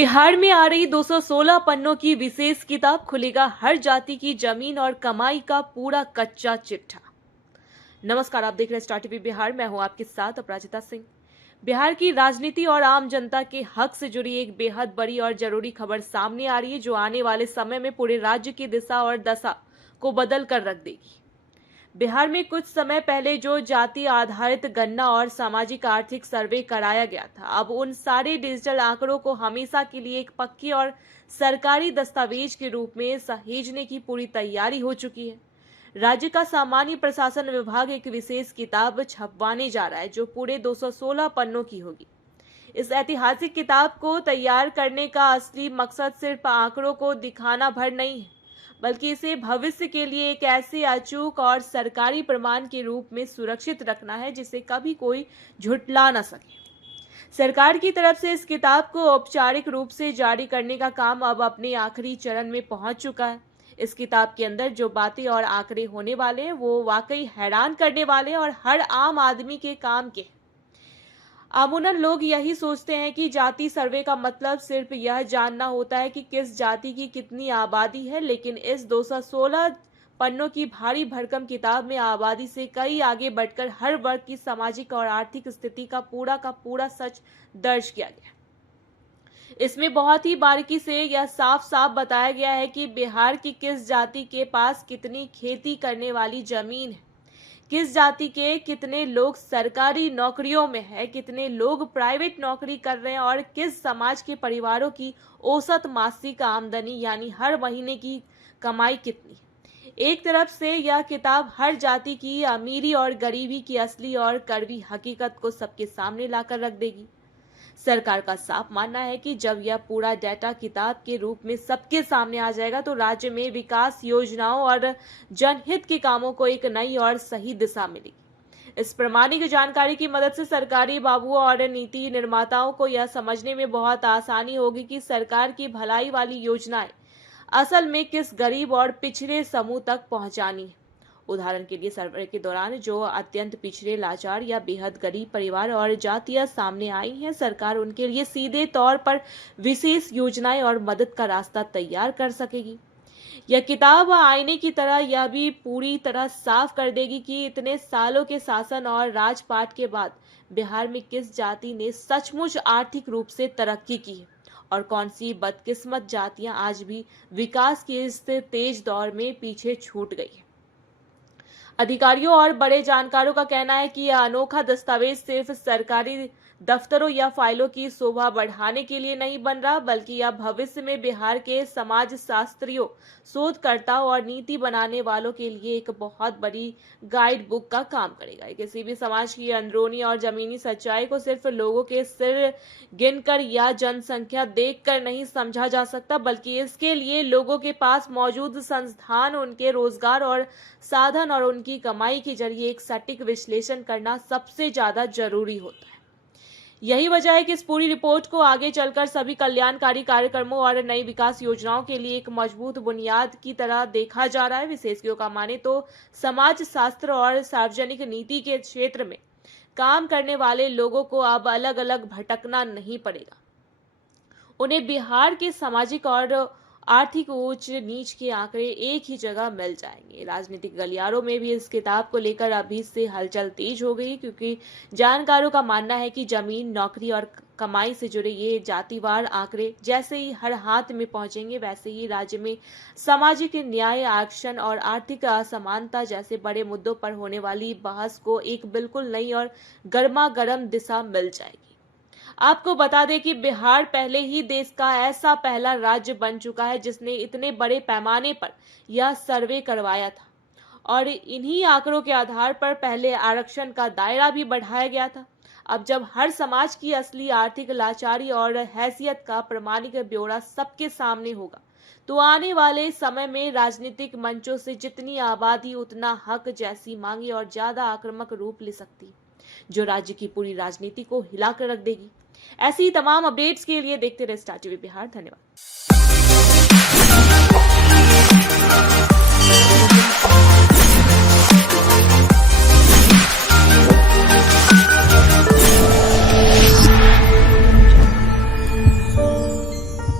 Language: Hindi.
बिहार में आ रही 216 पन्नों की विशेष किताब खुलेगा हर जाति की जमीन और कमाई का पूरा कच्चा चिट्ठा। नमस्कार, आप देख रहे हैं स्टार टीवी बिहार। मैं हूं आपके साथ अपराजिता सिंह। बिहार की राजनीति और आम जनता के हक से जुड़ी एक बेहद बड़ी और जरूरी खबर सामने आ रही है, जो आने वाले समय में पूरे राज्य की दिशा और दशा को बदल कर रख देगी। बिहार में कुछ समय पहले जो जाति आधारित गणना और सामाजिक आर्थिक सर्वे कराया गया था, अब उन सारे डिजिटल आंकड़ों को हमेशा के लिए एक पक्की और सरकारी दस्तावेज के रूप में सहेजने की पूरी तैयारी हो चुकी है। राज्य का सामान्य प्रशासन विभाग एक विशेष किताब छपवाने जा रहा है, जो पूरे 216 पन्नों की होगी। इस ऐतिहासिक किताब को तैयार करने का असली मकसद सिर्फ आंकड़ों को दिखाना भर नहीं है, बल्कि इसे भविष्य के लिए एक ऐसे अचूक और सरकारी प्रमाण के रूप में सुरक्षित रखना है जिसे कभी कोई झुठला न सके। सरकार की तरफ से इस किताब को औपचारिक रूप से जारी करने का काम अब अपने आखिरी चरण में पहुंच चुका है। इस किताब के अंदर जो बातें और आंकड़े होने वाले हैं, वो वाकई हैरान करने वाले और हर आम आदमी के काम के। अमूमन लोग यही सोचते हैं कि जाति सर्वे का मतलब सिर्फ यह जानना होता है कि किस जाति की कितनी आबादी है, लेकिन इस 216 पन्नों की भारी भरकम किताब में आबादी से कई आगे बढ़कर हर वर्ग की सामाजिक और आर्थिक स्थिति का पूरा सच दर्ज किया गया। इसमें बहुत ही बारीकी से यह साफ साफ बताया गया है कि बिहार की किस जाति के पास कितनी खेती करने वाली जमीन है, किस जाति के कितने लोग सरकारी नौकरियों में है, कितने लोग प्राइवेट नौकरी कर रहे हैं और किस समाज के परिवारों की औसत मासिक आमदनी यानी हर महीने की कमाई कितनी। एक तरफ से यह किताब हर जाति की अमीरी और गरीबी की असली और कड़वी हकीकत को सबके सामने लाकर रख देगी। सरकार का साफ मानना है कि जब यह पूरा डाटा किताब के रूप में सबके सामने आ जाएगा, तो राज्य में विकास योजनाओं और जनहित के कामों को एक नई और सही दिशा मिलेगी। इस प्रामाणिक जानकारी की मदद से सरकारी बाबुओं और नीति निर्माताओं को यह समझने में बहुत आसानी होगी कि सरकार की भलाई वाली योजनाएं असल में किस गरीब और पिछड़े समूह तक पहुंचानी है। उदाहरण के लिए, सर्वे के दौरान जो अत्यंत पिछड़े, लाचार या बेहद गरीब परिवार और जातियां सामने आई हैं, सरकार उनके लिए सीधे तौर पर विशेष योजनाएं और मदद का रास्ता तैयार कर सकेगी। यह किताब आईने की तरह यह भी पूरी तरह साफ कर देगी कि इतने सालों के शासन और राजपाट के बाद बिहार में किस जाति ने सचमुच आर्थिक रूप से तरक्की की है और कौन सी बदकिस्मत जातियां आज भी विकास के इस तेज दौर में पीछे छूट गई है। अधिकारियों और बड़े जानकारों का कहना है कि यह अनोखा दस्तावेज सिर्फ सरकारी दफ्तरों या फाइलों की शोभा बढ़ाने के लिए नहीं बन रहा, बल्कि यह भविष्य में बिहार के समाज शास्त्रियों, शोधकर्ताओं और नीति बनाने वालों के लिए एक बहुत बड़ी गाइड बुक का काम करेगा। किसी भी समाज की अंदरूनी और जमीनी सच्चाई को सिर्फ लोगों के सिर गिनकर या जनसंख्या देखकर नहीं समझा जा सकता, बल्कि इसके लिए लोगों के पास मौजूद संस्थान, उनके रोजगार और साधन और उनकी कमाई के जरिए एक सटीक विश्लेषण करना सबसे ज्यादा जरूरी होता है। यही वजह है कि इस पूरी रिपोर्ट को आगे चलकर सभी कल्याणकारी कार्यक्रमों और नई विकास योजनाओं के लिए एक मजबूत बुनियाद की तरह देखा जा रहा है। विशेषज्ञों का माने तो समाज शास्त्र और सार्वजनिक नीति के क्षेत्र में काम करने वाले लोगों को अब अलग अलग भटकना नहीं पड़ेगा। उन्हें बिहार के सामाजिक और आर्थिक ऊंच नीच के आंकड़े एक ही जगह मिल जाएंगे। राजनीतिक गलियारों में भी इस किताब को लेकर अभी से हलचल तेज हो गई, क्योंकि जानकारों का मानना है कि जमीन, नौकरी और कमाई से जुड़े ये जातिवार आंकड़े जैसे ही हर हाथ में पहुंचेंगे, वैसे ही राज्य में सामाजिक न्याय, आरक्षण और आर्थिक असमानता जैसे बड़े मुद्दों पर होने वाली बहस को एक बिल्कुल नई और गर्मा गर्म दिशा मिल जाएगी। आपको बता दें कि बिहार पहले ही देश का ऐसा पहला राज्य बन चुका है जिसने इतने बड़े पैमाने पर यह सर्वे करवाया था, और इन्हीं आंकड़ों के आधार पर पहले आरक्षण का दायरा भी बढ़ाया गया था। अब जब हर समाज की असली आर्थिक लाचारी और हैसियत का प्रामाणिक ब्यौरा सबके सामने होगा, तो आने वाले समय में राजनीतिक मंचों से जितनी आबादी उतना हक जैसी मांगी और ज्यादा आक्रामक रूप ले सकती है, जो राज्य की पूरी राजनीति को हिलाकर रख देगी। ऐसी तमाम अपडेट्स के लिए देखते रहे स्टार टीवी बिहार। धन्यवाद।